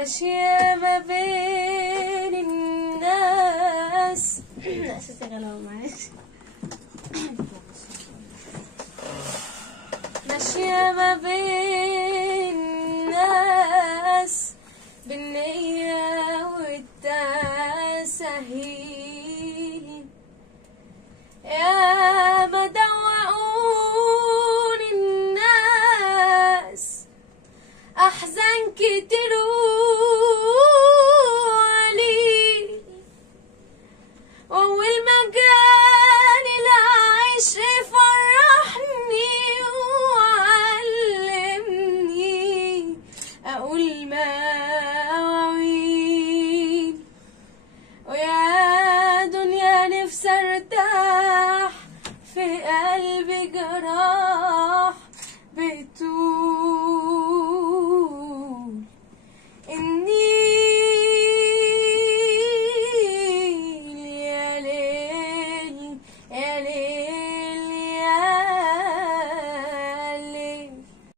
ماشية ما بين الناس. أساسي غنوة معلش. ماشية ما بين الناس بالنية والتسهيل، يا ما دوقوني الناس أحزان كتير